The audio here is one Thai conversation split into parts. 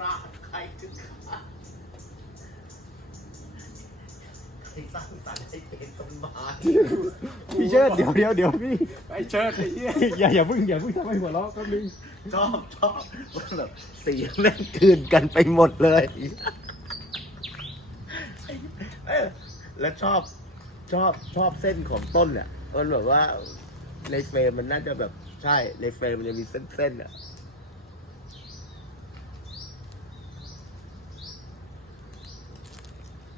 พบมัจจุราชใครถึงข้าใครสร้างสรรค์ให้เป็นต้นไม้พี่เชิดเดี๋ยวเดี๋ยวเดี๋ยวพี่ ไอ้เชิดไอ้เหี้ยอย่าอย่าเพิ่งอย่าเพิ่งทำให้หัวเราะแป๊บนึงชอบชอบว่าแบบเสียงเล่นกลืนกันไปหมดเลยเอ้ยแล้วชอบชอบชอบเส้นของต้นเนี่ยมันแบบว่าในเฟรมมันน่าจะแบบใช่ในเฟรมมันจะมีเส้นๆอะ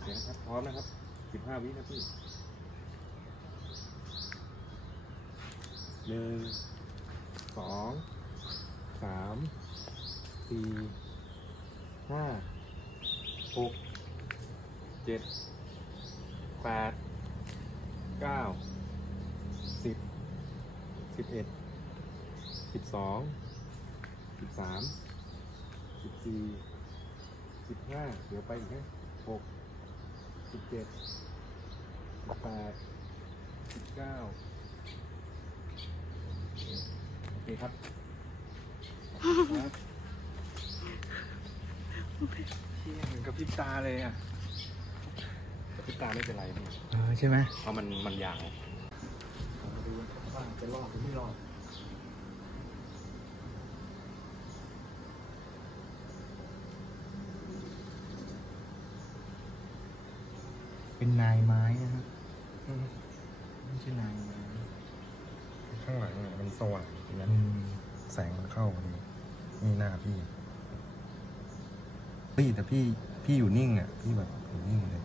เดี๋ยวนะค พร้อมนะครับสิบห้าวินาทีหนึ่งสองสามสี่ห้าหกเจ็ดแปดเก้าสิบสิบเอ็ดสิบสองสิบสามสิบสี่สิบห้าเดี๋ยวไปอีกนะหก สิบเจ็ดสิบแปดสิบเก้าโอเคครับครับเชี่ยเหมือนกับพริบตาเลยอะกระพริบตาไม่เป็นไรพี่เออใช่ไหมเพราะมันมันยาวมาดูว่าจะรอดหรือไม่รอด เป็นนายไม้นะครับไม่ใช่นายไม้ข้างหลังเนี่ยมันสว่างนะอืมแสงมันเข้าพอดีนี่หน้าพี่พี่แต่พี่พี่อยู่นิ่งอะ พี่แบบอยู่นิ่งเลย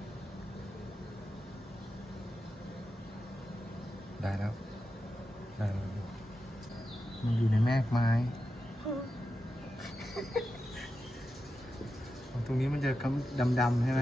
ได้แล้ว ได้แล้วพี่มันอยู่ในแมกไม้ ตรงนี้มันจะดำๆใช่ไหม